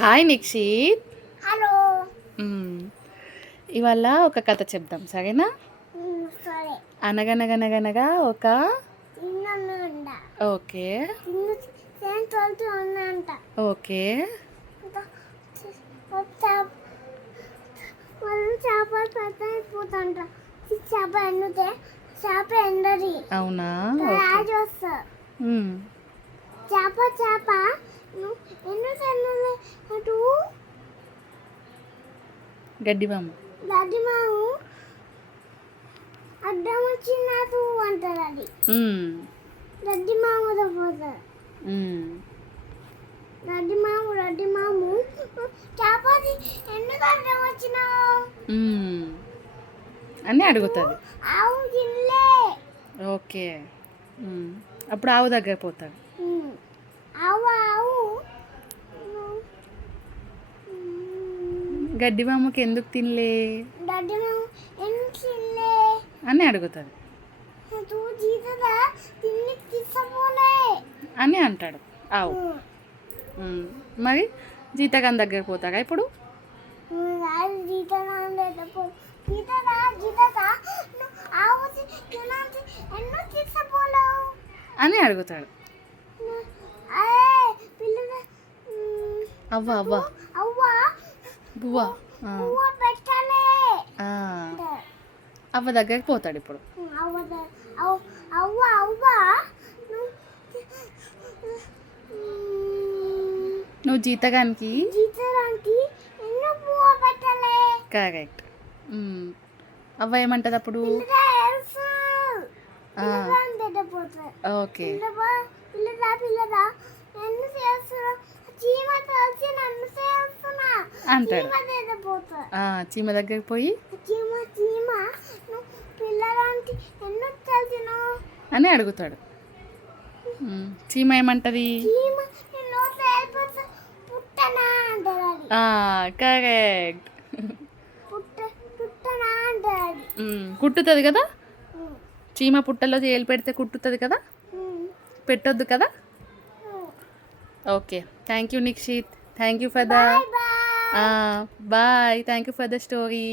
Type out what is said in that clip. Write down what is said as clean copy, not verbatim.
Hi Nikshith. Hello. ఇవాళ ఒక కథ చెప్దాం, సరేనా? సరే. అనగనగనగనగా ఒక ఓకే ఓకే అవునా? చేప చేప గడ్డివాము గడ్డిమాము అడ్డం వచ్చినట్టు అంటారు. అది గడ్డిమాము గడ్డిమాము చేపది ఎందుకు అడ్డం వచ్చినావు అని అడుగుతుంది. ఆవు గిల్లే. ఓకే, అప్పుడు ఆవు దగ్గర పోతాడు. ఆవు ఆవు గడ్డివాముకి ఎందుకు తినలే అని అడుగుతుంది. అని అంటాడు ఆవు. మరి జీతగాని దగ్గర పోతాగా ఇప్పుడు అని అడుగుతాడు. అవ్వ అవ్వ బువ్వ అవ్వ దగ్గరికి పోతాడు ఇప్పుడు. నువ్వు జీతగానికి కరెక్ట్. అవ్వ ఏమంటది అప్పుడు? ఓకే, అంటాడు. చీమ దగ్గరికి పోయి అని అడుగుతాడు. చీమ ఏమంటది? కరెక్ట్. కుట్టుతుంది కదా చీమ. పుట్టలో ఏలు పెడితే కుట్టుతుంది కదా, పెట్టొద్దు కదా. Okay, thank you Nikshith. Thank you for the boy. Thank you for the story.